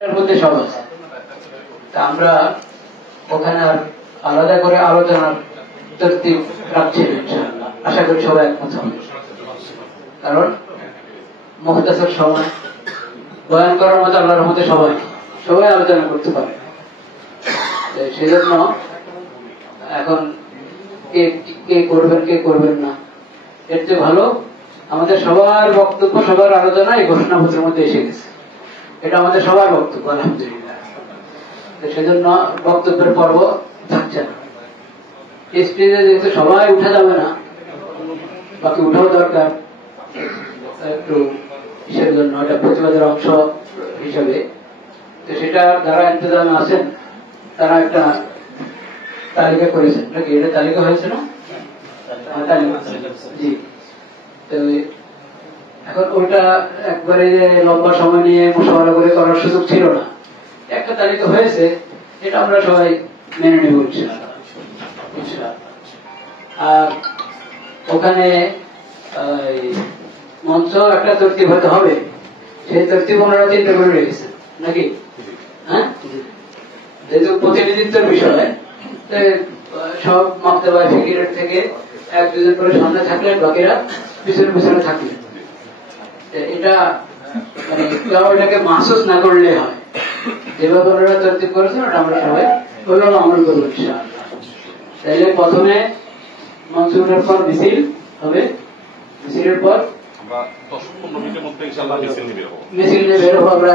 এর মধ্যে সব আছে। তা আমরা ওখানে আর আলাদা করে আলোচনার তরতিব রাখছি না ইনশাআল্লাহ। আশা করি সবাই একমত হবে, কারণ মুখতাসার সময় বয়ান করার মতো আল্লাহর রহমতে সবাই আলোচনা করতে পারে। সেই জন্য এখন কে করবেন কে করবেন না, এর চেয়ে ভালো আমাদের সবার বক্তব্য সবার আলোচনা এই ঘোষণাপত্রের মধ্যে এসে গেছে। এটা আমাদের সবার বক্তব্য আলহামদুলিল্লাহ। সেজন্য বক্তব্যের পর্ব থাকছে না। স্টেজে যেহেতু সবাই উঠা যাবে না, বাকি উঠাও দরকার একটু কিসের জন্য, এটা প্রতিবাদের অংশ হিসেবে। তো সেটা যারা ইন্তজামে আছেন তারা একটা তালিকা করেছেন নাকি? এটা তালিকা হয়েছে না? জি। তো এখন ওটা একবারে লম্বা সময় নিয়ে মুশাওয়ারা করে করার সুযোগ ছিল না। একটা তালিকা হয়েছে, এটা আমরা সবাই মেনে নেব ইনশাআল্লাহ। আর ওখানে মঞ্চ একটা তরতিব হতে হবে, সেই তরতিব ওনারা চিন্তা করে রেখেছেন নাকি? হ্যাঁ, যেহেতু প্রতিনিধিত্বের বিষয়, সব মাক্তাবায় ফিকিরের থেকে এক দুজন করে সামনে থাকলেন, বাকিরা পিছনে পিছনে থাকলেন। এটা মানে কেউ এটাকে মাহসুস না করলে হয়, যেভাবে ওনারা তরতিব করেছেন ওটা আমরা সবাই ওইভাবে আমল করবো ইনশাআল্লাহ। তাইলে প্রথমে মনসুরের পর মিছিল হবে, মিছিলের পর মিছিল নিয়ে বের হবো আমরা।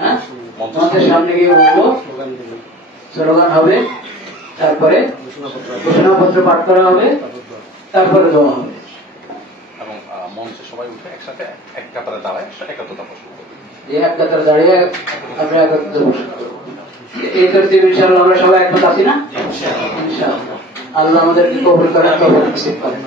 হ্যাঁ, মঞ্চের সামনে গিয়ে বলবো, স্লোগান হবে, তারপরে ঘোষণাপত্র পাঠ করা হবে, তারপরে দেওয়া হবে। এবং মঞ্চে সবাই উঠে একসাথে এক কাতারে দাঁড়ায় একাত্মতা পোষণ করবে। এক কাতারে দাঁড়িয়ে আমরা একাত্মতা পোষণ করবো। এই তরতিব ইনশাআল্লাহ আমরা সবাই একমত আছি না? ইনশাআল্লাহ আল্লাহ আমাদেরকে কবুল করেন, তৌফিক নসিব করেন।